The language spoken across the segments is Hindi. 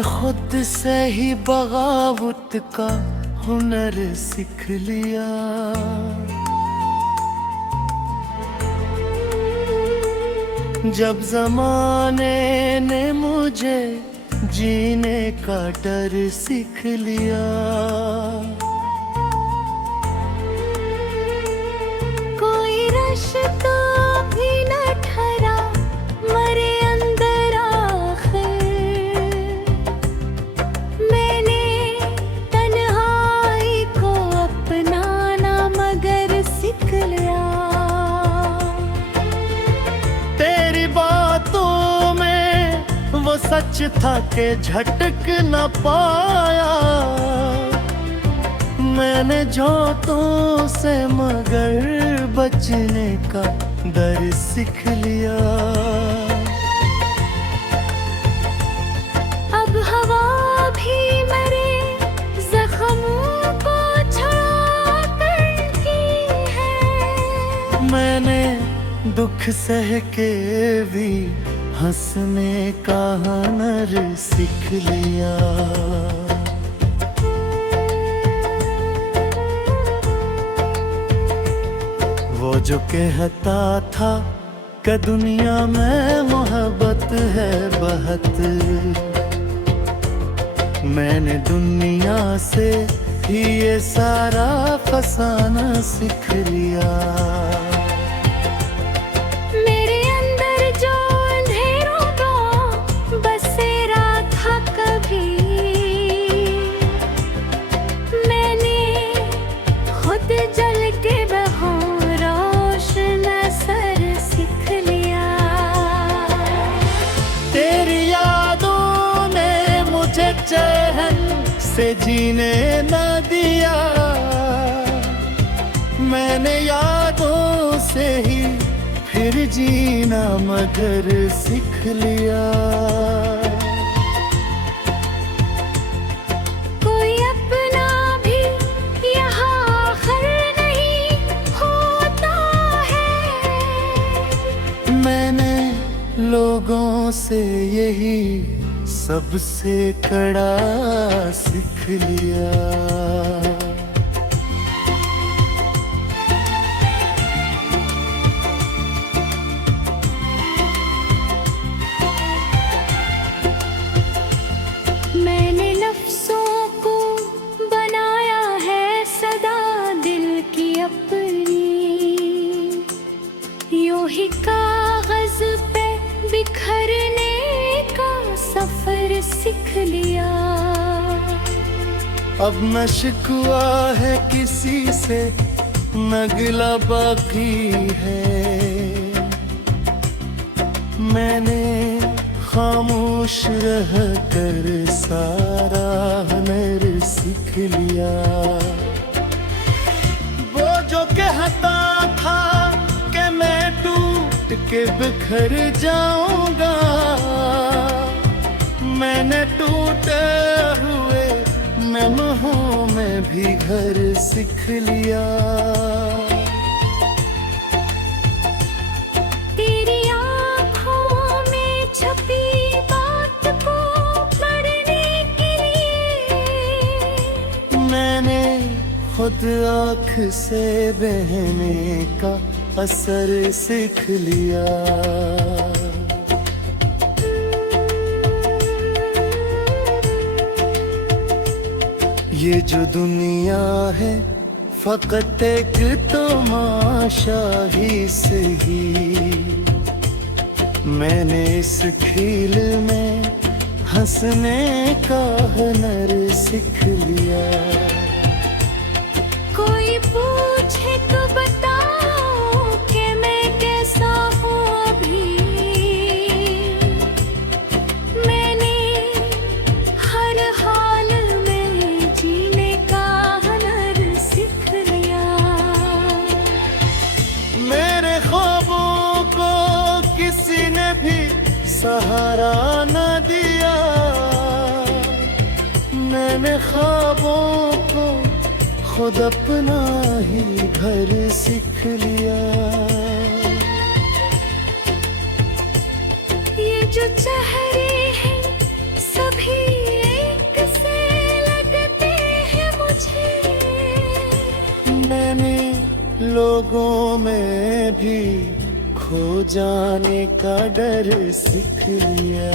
मैंने खुद से ही बगावत का हुनर सीख लिया। जब जमाने ने मुझे जीने का डर सीख लिया। कोई रास्ता भी न ठहरा मरे अंदर आखिर। मैंने तन्हाई को अपनाना मगर सीख लिया। तेरी बातों में वो सच था कि झटक न पाया। मैंने झोंकों से मगर बचने का डर सीख लिया। अब हवा भी मेरे जख्मों को छुड़ा करती है। मैंने दुख सह के भी हंसने का हुनर सीख लिया। वो जो कहता था कि दुनिया में मोहब्बत है बहुत, मैंने दुनिया से ही ये सारा फसाना सीख लिया। मेरे अंदर जो अंधेरों का बसेरा था कभी, मैंने खुद जल के बहूं रोशन असर सीख लिया। तेरी यादों ने मुझे चैन से जीने न दिया। मैंने यादों से ही फिर जीना मगर सीख लिया। कोई अपना भी यहाँ आखिर नहीं होता है। मैंने लोगों से यही सबसे कड़ा सीख लिया। मैंने लफ्ज़ों को बनाया है सदा दिल की अपनी। यूं ही कागज़ पे बिखरने का सफ़र सीख लिया। अब न शिकवा है किसी से, न गिला बाकी है। मैंने खामोश रह कर सारा हुनर सीख लिया। वो जो कहता था कि मैं टूट के बिखर जाऊंगा, मैंने टूटे हुए लम्हों में भी घर सीख लिया। तेरी आँखों में छपी बात को पढ़ने के लिए मैंने खुद आँख से बहने का असर सीख लिया। ये जो दुनिया है फकत एक तमाशा ही सही, मैंने इस खेल में हंसने का हुनर सीख लिया। कोई पूछे तो बताओ कि मैं कैसा हूँ अभी। मैंने हर हाल में जीने का हुनर सीख लिया। मेरे ख्वाबों को किसी ने भी सहारा न दिया, मैंने ख्वाबों को खुद अपना ही घर सीख लिया। ये जो चेहरे हैं सभी लोगों में भी खो जाने का डर सीख लिया।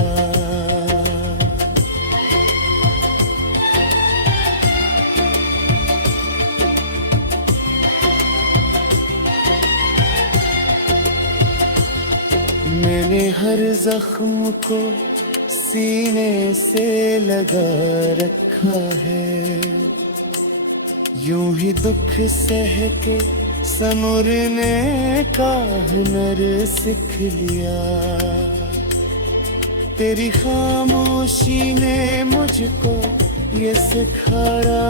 मैंने हर जख्म को सीने से लगा रखा है, यूं ही दुख सह के समुरने का हुनर सीख लिया। तेरी खामोशी ने मुझको ये सिखाया,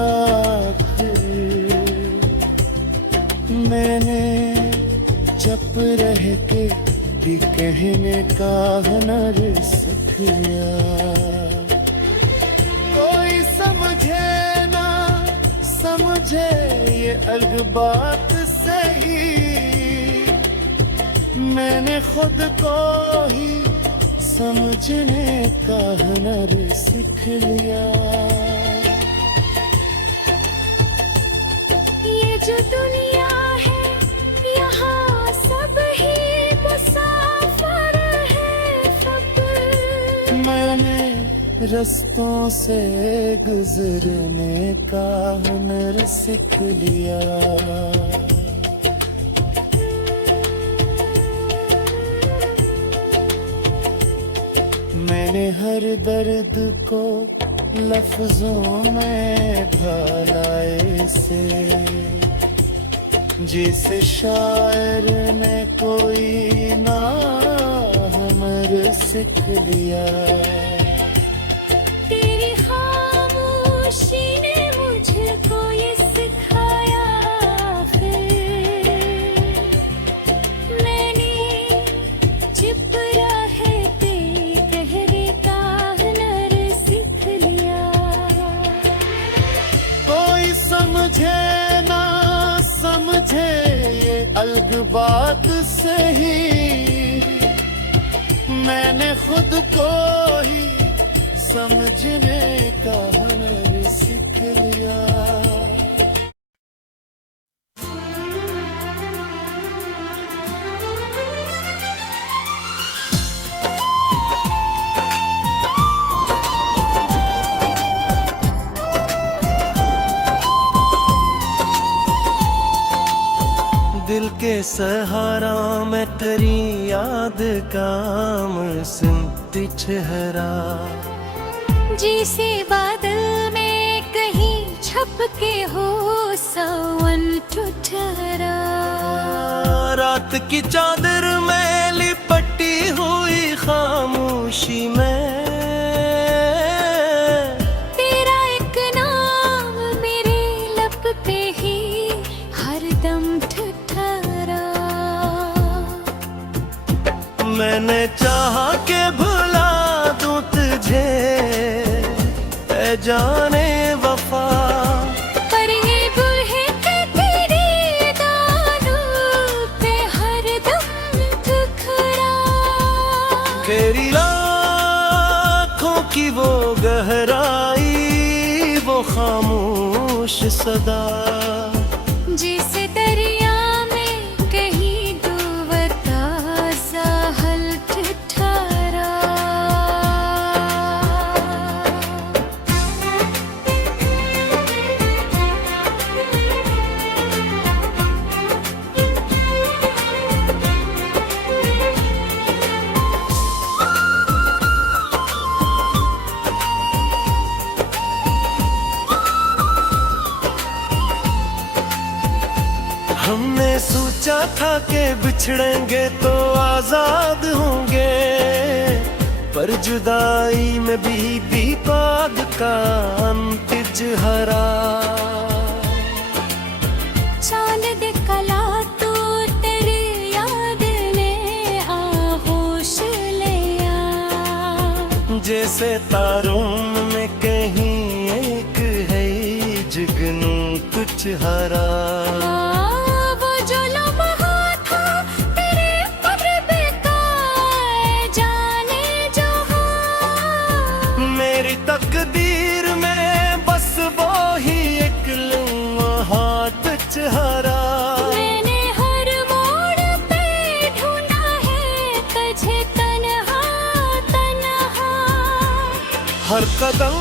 मैंने चुप रह के भी कहने का हुनर सीख लिया। कोई समझे ना समझे ये अलग बात सही, मैंने खुद को ही समझने का हुनर सीख लिया। ये जो दुनिया है यहाँ सब ही मुसाफिर है सब। मैंने रस्तों से गुजरने का हुनर सीख लिया। मैंने हर दर्द को लफ्जों में ढाला ऐसे, जिसे शायर ने कोई ना हमर सीख लिया। तेरी खामोशी ने मुझको ये सिखाया, फिर मैंने चुप रहते कहने का हुनर सीख लिया। कोई समझे ना समझे ये अलग बात सही, मैंने खुद को ही समझने का हुनर सीख लिया। दिल के सहारा में तेरी याद का सुनती ठहरा, जिसे बादल में कहीं छप के हो सावन ठहरा। रात की चादर में लिपटी हुई खामोशी में तेरा एक नाम मेरे लब पे ही हरदम ठहरा। मैंने चाहा के भुला दूं तुझे ऐ जाने वफा, पर ये बुरे के तेरे दानों पे हरदम ठुकरा। तेरी लाखों की वो गहराई, वो खामोश सदा, जिसे दरिया में कहीं डूबता साहल ठहरा। हमने सोचा था कि बिछड़ेंगे तो आजाद होंगे, पर जुदाई में भी बाग का अंतिज हरा। चांद दे कला तो तेरी याद ने आगोश लिया, जैसे तारों में कहीं एक है जुगनू कुछ हरा। वो जो लम्हा था तेरे कब्र पे का जाने जहां। मेरी तकदीर में बस वो ही एक लम्हा तुझ हरा। मैंने कदम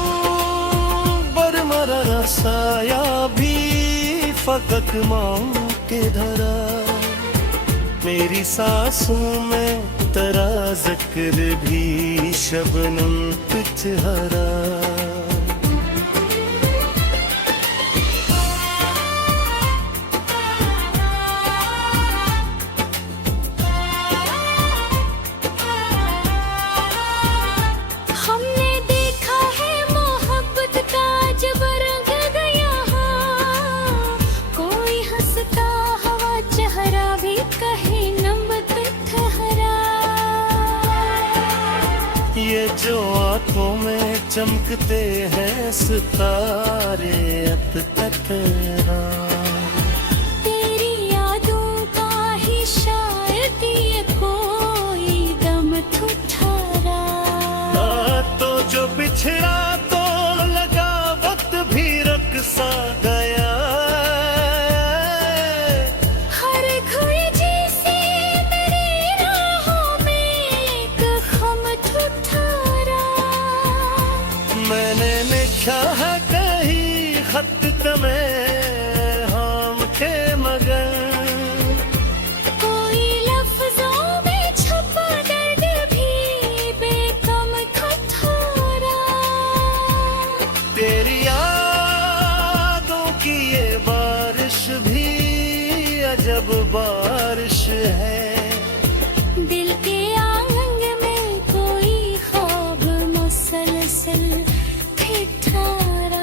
बरमरा रसाया भी फकत माँ के धरा मेरी सांसों में तेरा जिक्र भी शबनम पिछहरा हमने देखा है मोहब्बत का जब रंग गया कोई हंसता हवा चेहरा भी कहे नमत ठहरा ये जो आंखों में चमकते हैं सितारे अब तक तेरी यादों का ही शायद ये कोई दम ठुठरा तो जो बिछड़ा तो लगा वक्त भी रक्सा गया हर घड़ी जैसे मेरी राहों में एक खम ठुठरा मैंने लिखा है कहीं खत तुम्हें हम के मगर कोई लफ्जों में छुपा दर्द भी बेकम खटरा तेरी यादों की ये बारिश भी अजब बारिश है दिल के आंगन में कोई ख्वाब मुसलसल ठिठरा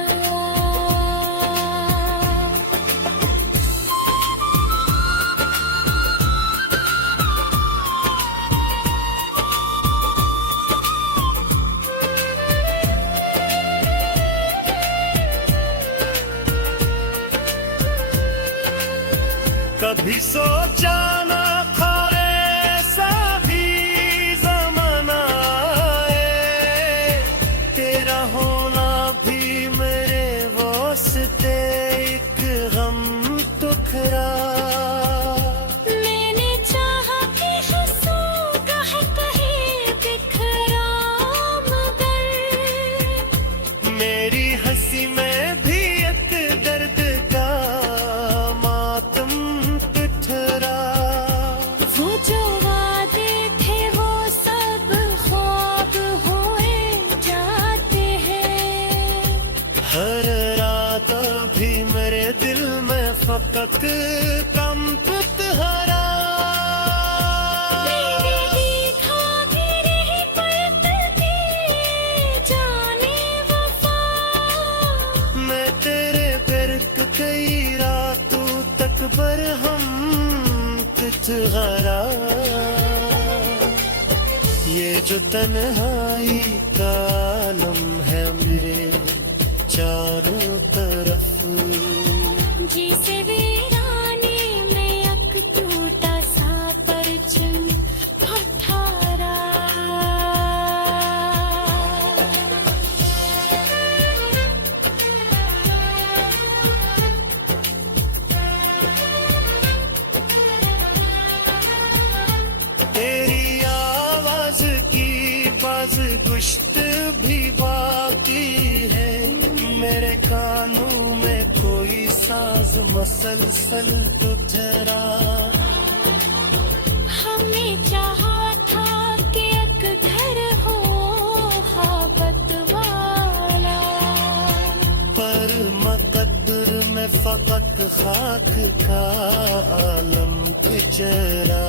कभी सोचा ना था ऐसा भी ज़माना आए तेरा होना भी मेरे वास्ते एक गम टुकड़ा मैंने चाहा कि हंसूं कहे बिखरा मगर मेरी हंसी में भी एक दर्द का मातम पिठरा वो जो वादे थे वो सब ख्वाब हुए जाते हैं हर रात भी मेरे दिल में फकत कम पितहरा मैंने देखा तेरे ही परत पे जाने वफा मैं तेरे फिरक कई रातों तक पर हम पिछहरा ये जो तन्हाई का आलम है मेरे चारों तरफ जिसे वीराने में एक टूटा सा परचम फठारा तेरी आवाज की बाज गुश्त भी बाकी है मेरे कानों में कोई साज मसलसल तुझरा हमने चाहा था कि एक घर हो मोहब्बत वाला पर मकद्दर में फकत खाक का आलम पिचरा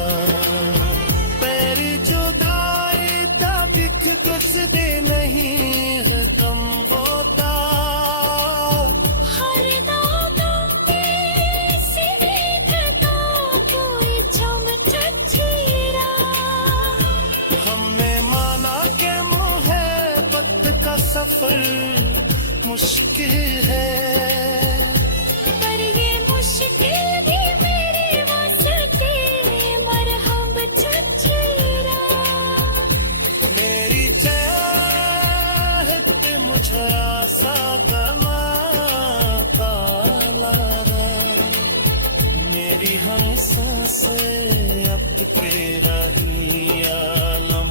पैर जुदाई दा बिख कुछ दे नहीं है कम बोता हर दादा से देखता कोई चमचीरा हमने माना के मोहब्बत का सफर मुश्किल है पर ये मुश्किल भी मेरे वास्ते मरहम चचीरा मेरी चाहत पे मुझे आसा गमा काला मेरी हम सांसें अब तेरा ही आलम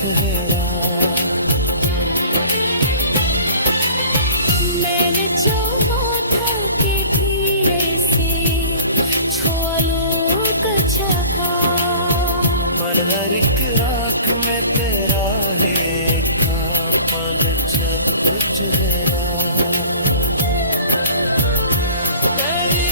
तेरा हर एक रात में तेरा लेखा पल चल गुजरा तेरी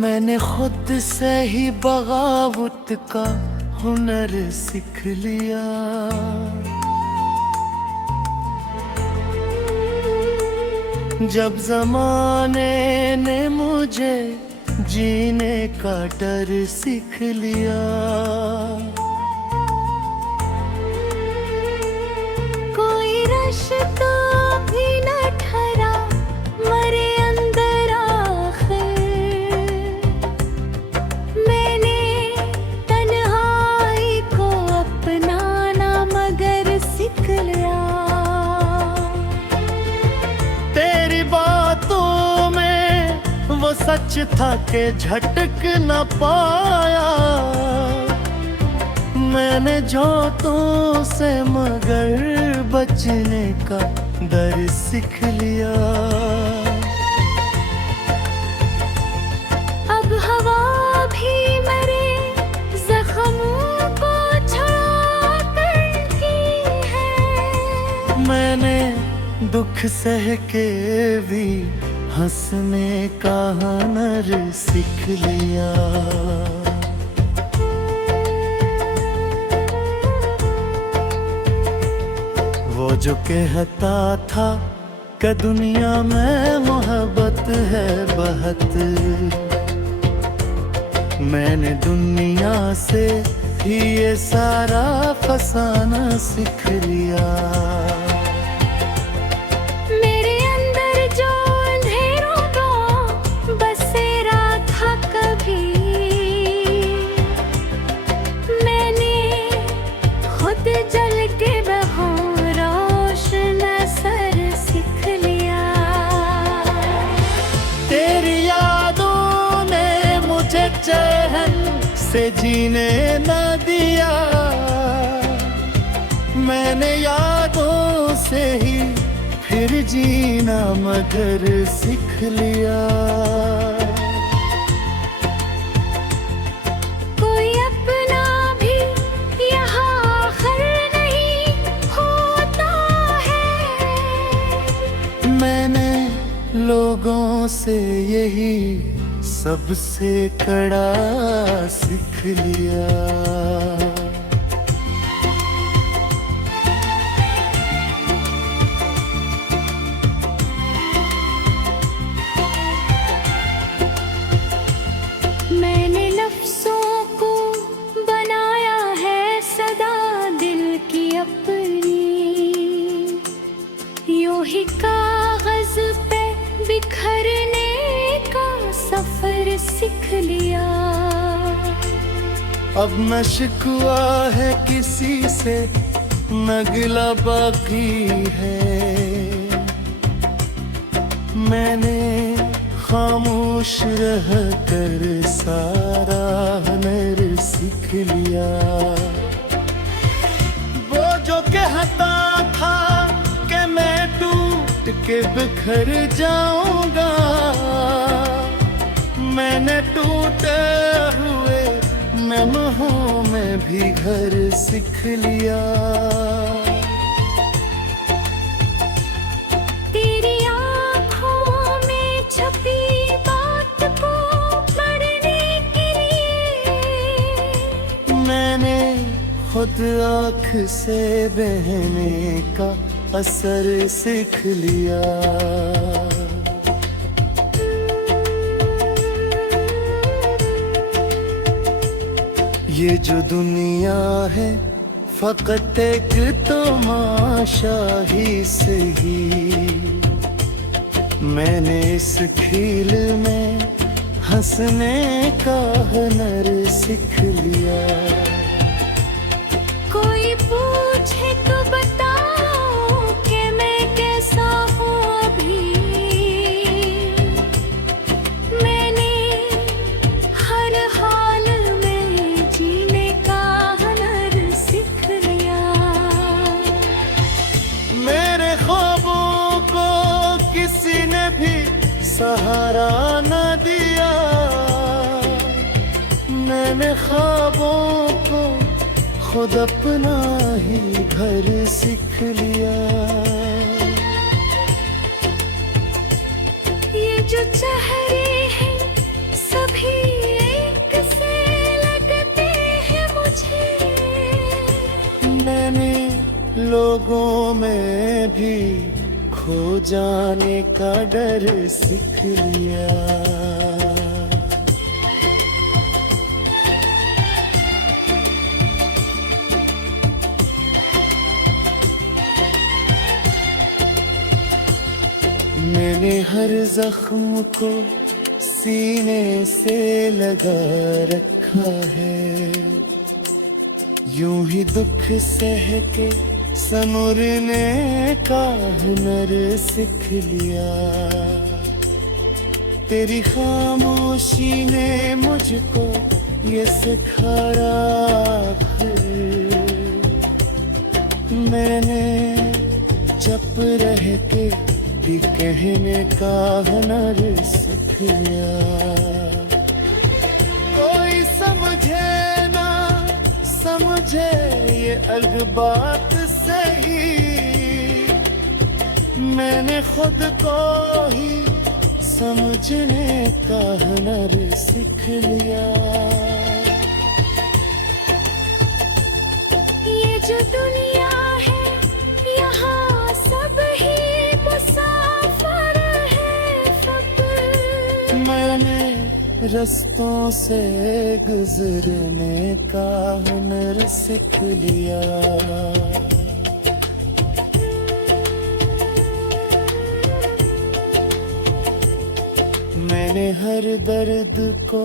मैंने खुद से ही बगावत का हुनर सीख लिया। जब जमाने ने मुझे जीने का डर सीख लिया। कोई रास्ता भी न ठहरा मरे अंदर आखिर। मैंने तन्हाई को अपनाना मगर सीख लिया। तेरी बातों में वो सच था कि झटक न पाया। मैंने झोंकों से मगर बचने का डर सीख लिया। अब हवा भी मेरे जख्मों को छुड़ा करती है। मैंने दुख सह के भी हंसने का हुनर सीख लिया। वो जो कहता था कि दुनिया में मोहब्बत है बहुत, मैंने दुनिया से ही ये सारा फसाना सीख लिया। मेरे अंदर जो अंधेरों को बसेरा था कभी, मैंने खुद जल के बहूं रोशन असर सीख लिया। तेरी यादों ने मुझे चैन से जीने न दिया। मैंने यादों से ही फिर जीना मगर सीख लिया। कोई अपना भी यहाँ आखिर नहीं होता है। मैंने लोगों से यही सबसे कड़ा सीख लिया। मैंने लफ्ज़ों को बनाया है सदा दिल की अपनी। यूं ही कागज पे बिखरने का सफर सीख लिया। अब न शिकवा है किसी से न गिला बाकी है। मैंने खामोश रह कर सारा हुनर सीख लिया। वो जो कहता था कि मैं टूट के बिखर जाऊंगा, मैंने टूटे हुए लम्हों में भी घर सीख लिया। तेरी आँखों में छपी बात को पढ़ने के लिए मैंने खुद आँख से बहने का असर सीख लिया। ये जो दुनिया है फकत एक तमाशा ही सही, मैंने इस खेल में हंसने का हुनर सीख लिया। कोई पूछे तो बताओ कि मैं खुद अपना ही घर सीख लिया। ये जो चेहरे हैं सभी एक से लगते हैं मुझे। मैंने लोगों में भी खो जाने का डर सीख लिया। मैंने हर जख्म को सीने से लगा रखा है, यूं ही दुख सह के समुरने का हुनर सीख लिया। तेरी खामोशी ने मुझको ये सिखाया, मैंने चुप रह के भी कहने का हुनर सीख लिया। कोई समझे ना समझे ये अलग बात सही, मैंने खुद को ही समझने का हुनर सीख लिया। ये जो दुनिया है यहाँ सब ही मुसाफिर है फक्त। मैंने रस्तों से गुजरने का हुनर सीख लिया। मैंने हर दर्द को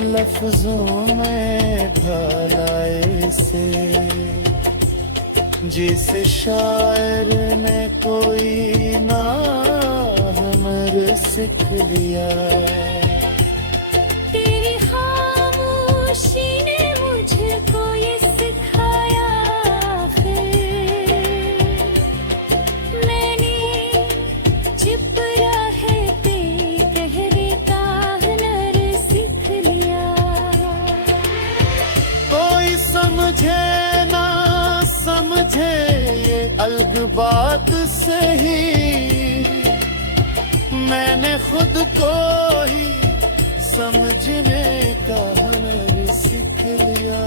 लफ्जों में ढाला ऐसे, जिसे शायर ने कोई ना हमर सीख लिया। तेरी खामोशी ने मुझको ये सिखाया, मैंने चुप रहते कहने का हुनर सीख लिया। कोई समझे ना समझे ये अलग बात सही, मैंने खुद को ही समझने का हुनर सीख लिया।